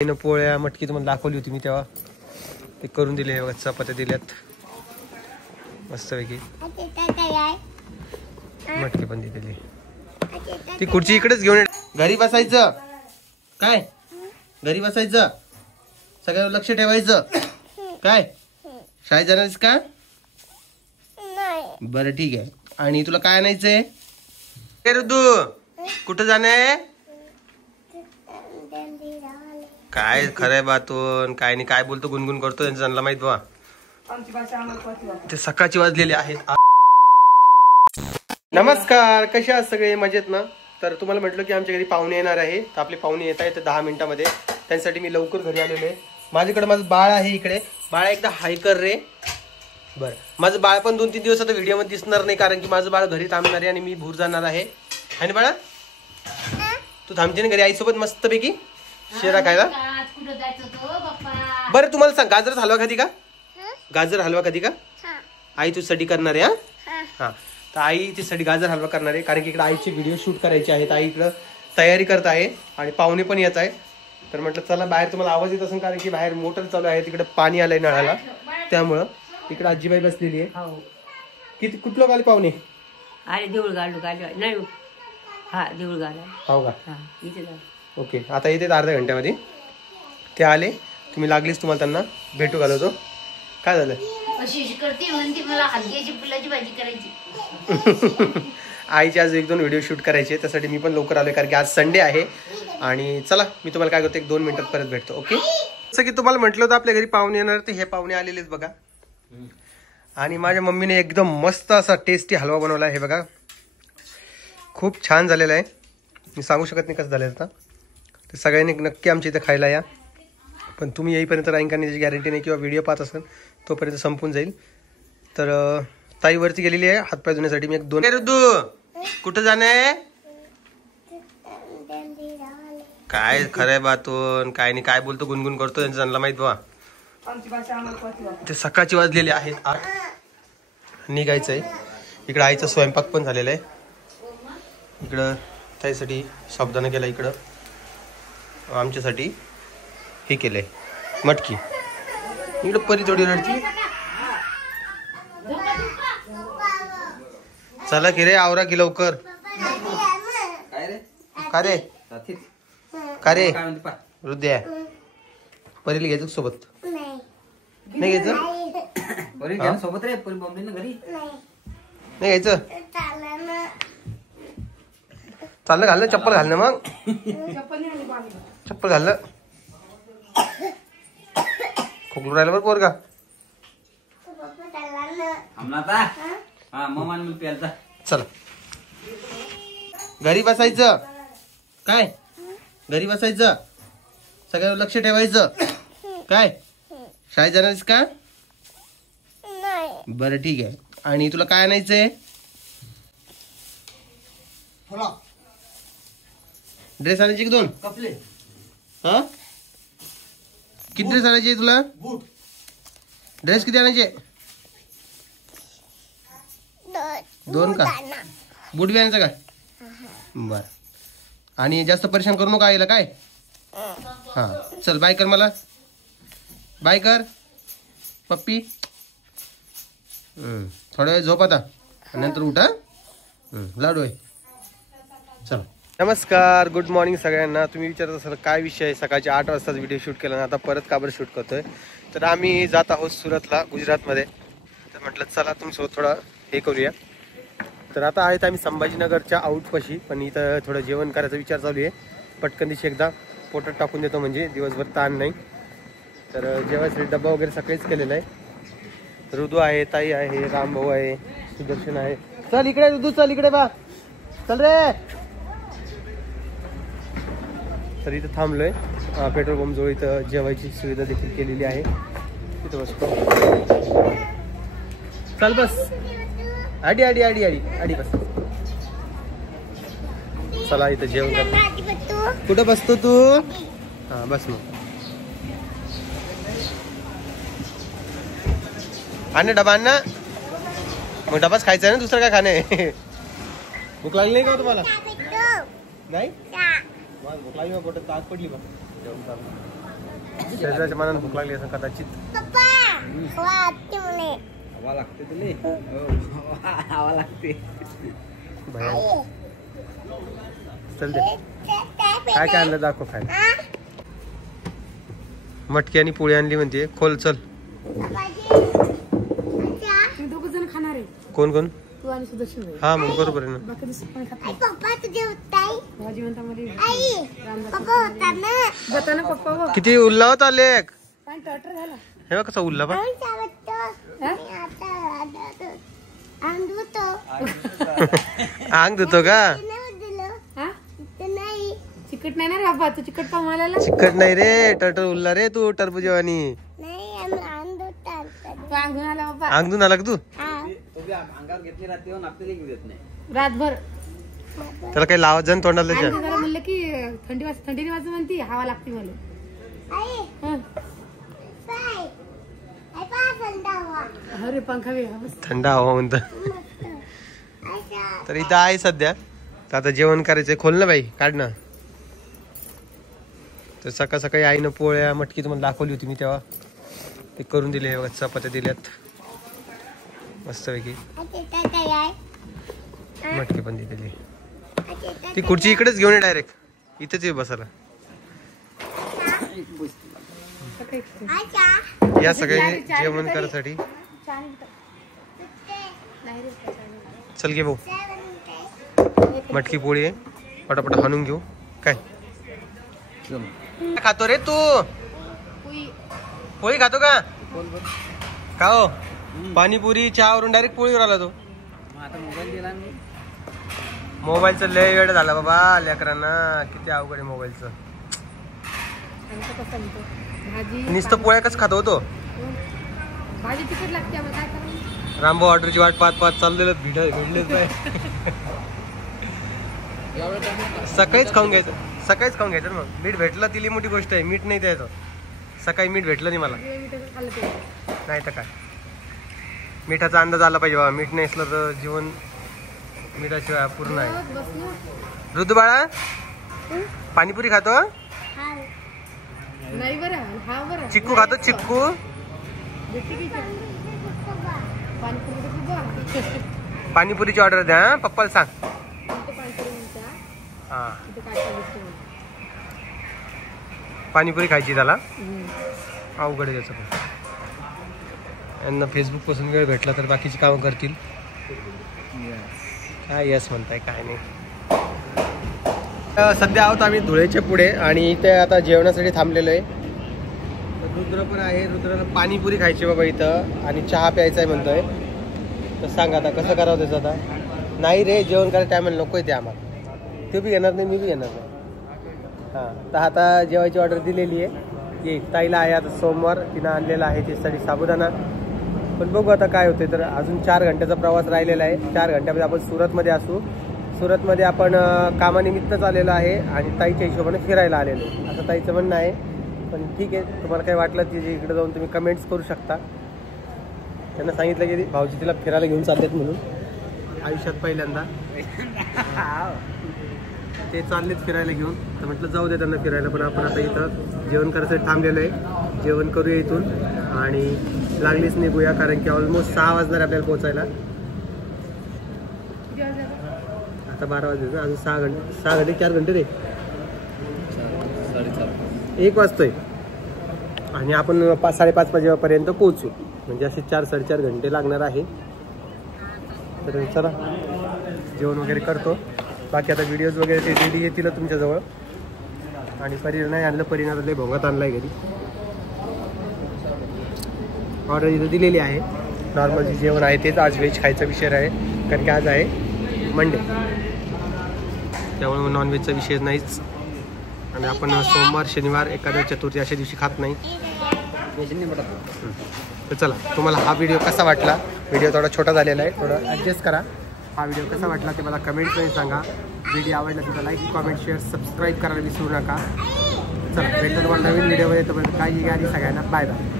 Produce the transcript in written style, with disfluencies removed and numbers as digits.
पोळ्या मटकी तुम्हाला दाखवली होती मी तेव्हा, ते करून दिले बघा, चपात्या दिल्यात मस्तपैकी, मटकी पण दिलेली. ती खुर्ची इकडेच घेऊन घरी बसायचं काय, घरी बसायचं, सगळ्यांवर लक्ष ठेवायचं काय, शाळेत जाणारच का? बरं ठीक आहे. आणि तुला काय आणायचंय रुद्दू, कुठं जाणार काय? खरंय बातून काय नाही, काय बोलतो, गुणगुण करतो, त्यांचं त्यांना माहित बा. ते सकाळची वाजलेले आहेत. नमस्कार, कसे आहात सगळे? मजेत ना? तर तुम्हाला म्हटलं की आमच्या घरी पाहुणे येणार आहे, तर आपले पाहुणे येत आहेत 10 मिनिटांमध्ये, त्यांसाठी मी लवकर घरी आलेलो आहे. माझ्याकडे माझं बाळ आहे इकडे. बाळ एकदा हाय कर रे. बरं, माझं बाळ पण 2-3 दिवस आता व्हिडिओमध्ये दिसणार नाही, कारण की माझं बाळ घरी थांबणार आहे आणि मी भूर जाणार आहे. आणि बाळा तू थांबते ना घरी आईसोबत मस्तपैकी शिरा खायला? बरं तुम्हाला सांग, गाजर हलवा खाती का? गाजर हलवा खाती का? आई तुझ्यासाठी करणार आहे. हा, तर आई तिच्यासाठी गाजर हलवा करणार आहे, कारण की इकडे आईची व्हिडिओ शूट करायची आहेत. आई इकडं तयारी करत आहे आणि पाहुणे पण येत आहे. तर म्हटलं चला, बाहेर तुम्हाला आवाज येत असेल कारण की बाहेर मोटर चालू आहे, तिकडे पाणी आलंय नळाला, त्यामुळं इकडे आजीबाई बसलेली आहे. किती कुठलं आले पाहुणे? अरे देऊळ गाडू नाही, हा देऊळ गाडा. हो का? ओके, आता येते अर्ध्या घंट्यामध्ये ते आले. तुम्ही लागलीच, तुम्हाला त्यांना भेटू घालवतो. काय झालं? अशी करते म्हणते मला हलग्याची फुलाची भाजी करायची. आईचे आज 1-2 व्हिडिओ शूट करायचे, त्यासाठी मी पण लवकर आलोय, कारण की आज संडे आहे. आणि चला, मी तुम्हाला काय करतो, 1-2 मिनिटात परत भेटतो. ओके. जसं की तुम्हाला म्हटलं होतं आपल्या घरी पाहुणे येणार, ते हे पाहुणे आलेलेच बघा. आणि माझ्या मम्मीने एकदम मस्त असा टेस्टी हलवा बनवला आहे. हे बघा, खूप छान झालेला आहे. मी सांगू शकत नाही कसं झालेलं. तर सगळ्यांनी नक्की आमच्या इथे खायला या, पण तुम्ही येईपर्यंत राहीन करण्याची गॅरंटी नाही, किंवा व्हिडिओ पाहत असेल तोपर्यंत संपून जाईल. तर ताई वरती गेलेली आहे हातपाय धुण्यासाठी. मी 1-2 रुद्दू, कुठं जाणार काय? खरंय बातून काय नाही, काय बोलतो, गुणगुण करतो, त्यांचं त्यांना माहित बा. ते सकाळची वाजलेले आहेत 8, निघायचंय. इकडं आईचा स्वयंपाक पण झालेला आहे. इकडं त्यासाठी साबुदाणा केला, इकडं आमच्यासाठी हे केलंय मटकी. इकडं परी थोडी रडती. चला की रे, आवरा की लवकर. का रे का रे रुद्या, परीला घ्यायचं सोबत? नाही घ्यायचं सोबत रे, घरी नाही घ्यायचं. चाललं घालणं, चप्पल घालणं, मग चप्पल घालणं. खोकलू राहिलं बरं पोरगा. चला घरी बसायचं काय, घरी बसायचं, सगळ्यांवर लक्ष ठेवायचं काय, शाळेत जाणारच का? बरं ठीक आहे. आणि तुला काय आणायचंय? ड्रेस आणायचे की 2 कपडे? हा, किती ड्रेस आणायचे तुला? ड्रेस किती आणायचे? 2 का? बूट बी आणायचं का? बर. आणि जास्त परेशान करू नका आईला काय. हा, चल बाय कर, मला बाय कर पप्पी. थोड्या वेळ झोप आता, नंतर उठा. लाडू आहे. चल, नमस्कार, गुड मॉर्निंग सगळ्यांना. तुम्ही विचारत असाल काय विषय आहे, सकाळचे 8 वाजताच व्हिडिओ शूट केला ना, आता परत का बरं शूट करतोय? तर आम्ही जात आहोत सुरतला, गुजरातमध्ये. तर म्हटलं चला तुमच्यासोबत थोडा हे करूया. तर आता आहेत आम्ही संभाजीनगरच्या आउटपाशी, पण इथं थोडं जेवण करायचा विचार चालू आहे. पटकन दिवशी एकदा पोटात टाकून देतो, म्हणजे दिवसभर ताण नाही. तर जेवायसाठी डब्बा वगैरे सकाळीच केलेला आहे. रुदू आहे, ताई आहे, रामभाऊ आहे, सुदर्शन आहे. चल इकडे रुदू, चल इकडे बा, चल रे. तर इथं थांबलोय पेट्रोल पंप जवळ. इथं जेवायची सुविधा देखील केलेली आहे, तिथं बसतो. चल बस, आडी आडी आडी आडी आडी बस. चला इथं जेवण करतो. कुठं बसतो तू? हा बस मग. आणि डबा आण ना, मग डबाच खायचा आहे ना, दुसरं काय खाणे? भूक लागली नाही का तुम्हाला? नाही, भूक लागली, पोटात ताक पडली बा. जेवण चालू. शरीराच्या मनानं भूक लागली असं कदाचित. हवा लागते तुले. हवा लागते. भया चल दे. काय काय आणलं दाखव काय. मटकी आणि पोळी आणली म्हणते. खोल चल. दोघ जण खाणार आहे. कोण कोण. तू आणि सुदर्शन. हा मग बरोबर आहे ना. बाकी दुसरं पण खात नाही. भाजी म्हणता मध्ये जाताना पप्पा बघ. किती उल्लावत आले. पण टर्टर झाला. हे बघ कसा उल्ला बा. आंग धुतो का. चिकट नाही ना रे बाबा. तू चिकट पाव मला. चिकट नाही रे. टर्टर उल्ला रे तू. टरबुजेवानी. तू अंग घेऊन आला बाबा. आंग धुवून आला का तू. अंगावर घेतली राहते आपल्याला घेऊ देत नाही. रातभर त्याला काही लावत जाण तोंडाला त्याच्या. जरा म्हणलं की थंडी वाजते म्हणती. हवा लागते मला. अरे पंखा थंड हवा म्हणत. तर इथं आहे सध्या. तर आता जेवण करायचंय. खोल ना बाई. काढ ना. तर सकाळ सकाळी आईनं पोळ्या मटकी तुम्हाला दाखवली होती मी तेव्हा. ते करून दिले. चपात्या दिल्यात मस्तपैकी. मटकी पण दिलेली. ती खुर्ची इकडेच घेऊन ये डायरेक्ट. इथेच ये बसायला. या सगळे जेवण करायसाठी. चल घे भाऊ. मटकी पोळी आहे. पटापट हाणून घेऊ. काय खातो रे तू. पोळी खातो का. का हो. पाणीपुरी चहावरून डायरेक्ट पोळीवर आला तो. आता मोबाईल दिला. मोबाईलचं लय वेळ झाला बाबा लेकरांना. किती अवघड आहे मोबाईलचं. नुसतं पोळ्या कसं खातो होतो. भाजी तिखट लागते. काय करायचं. रामभाऊ ऑर्डरची वाट पाहत पाहत चाललेलं. भिडलेच नाही. सकाळीच खाऊन घ्यायचं. सकाळीच खाऊन घ्यायचं मग. मीठ भेटलं तिली मोठी गोष्ट आहे. मीठ नाही द्यायचं. सकाळी मीठ भेटलं नाही मला. नाही तर काय. मिठाचा अंदाज आला पाहिजे बाबा. मीठ नाही असलं तर जीवन मिठाशिवाय पूर्ण आहे. ऋतू बाळा पाणीपुरी खातो. नाही बरं. हा बरं. चिक्कू खातो. चिक्कू. पाणीपुरीची ऑर्डर द्या. पप्पाला सांग. हा पाणीपुरी खायची त्याला. अवघड आहे त्याचं पण. यांना फेसबुक पासून वेळ भेटला तर बाकीची कामं करतील. काय यस म्हणताय काय नाही. सध्या आहोत आम्ही धुळेच्या पुढे आणि इथे आता जेवणासाठी थांबलेलो आहे. रुद्र पण आहे. रुद्राला पाणीपुरी खायची बाबा इथं आणि चहा प्यायचा आहे म्हणतोय. तर सांग आता कसं करावं त्याचं. आता नाही रे जेवण करायचं टायमाला नको आहे ते आम्हाला. ते बी येणार नाही मी बी येणार नाही. हां तर आता जेवायची ऑर्डर दिलेली आहे. ये ताईला आहे आता सोमवार. तिनं आणलेला आहे त्यासाठी साबुदाणा. पण बघू आता काय होते. तर अजून 4 घंट्याचा प्रवास राहिलेला आहे. 4 घंट्यामध्ये आपण सुरतमध्ये असू. सुरतमध्ये आपण कामानिमित्तच आलेलो आहे आणि ताईच्या हिशोबाने फिरायला आलेलो आहे असं ताईचं म्हणणं आहे. पण ठीक आहे. तुम्हाला काही वाटलं की इकडे जाऊन तुम्ही कमेंट्स करू शकता. त्यांना सांगितलं की भाऊजी तिला फिरायला घेऊन चाललेत म्हणून. आयुष्यात पहिल्यांदा ते चाललेत फिरायला घेऊन. तर म्हटलं जाऊ दे त्यांना फिरायला. पण आपण आता इथं जेवण करायसाठी थांबलेलं आहे. जेवण करूया इथून आणि लागलीच निघूया. कारण की ऑलमोस्ट 6 वाजणार आपल्याला पोहोचायला. आता 12 वाजले ना. अजून 6 घंटे 4 घंटे रे. 1 वाजतोय आणि आपण 5-5:30 वाजेपर्यंत पोहोचू. म्हणजे असे 4-4.5 घंटे लागणार आहे. तर चला जेवण वगैरे करतो. बाकी आता व्हिडिओज वगैरे ते रेडी येतील तुमच्याजवळ. आणि परीला नाही आणलं. परीनं लय भोंगात आणला आहे घरी. ऑर्डर इथं दिलेली आहे. नॉर्मल जे जेवण आहे तेच. आज व्हेज खायचा विषय आहे कारण की आज आहे मंडे. त्यामुळे नॉनव्हेजचा विषय नाहीच. आणि आपण सोमवार शनिवार एखाद्या चतुर्थी अशा दिवशी खात नाही. तर चला तुम्हाला हा व्हिडिओ कसा वाटला. व्हिडिओ थोडा छोटा झालेला आहे. थोडं ॲडजस्ट करा. हा व्हिडिओ कसा वाटला ते मला कमेंटमध्ये सांगा. व्हिडिओ आवडला तुमचा लाईक कमेंट शेअर सबस्क्राईब करायला विसरू नका. चला भेटतो तुम्हाला नवीन व्हिडिओमध्ये. तोपर्यंत काळजी घ्या आणि सगळ्यांना बाय बाय.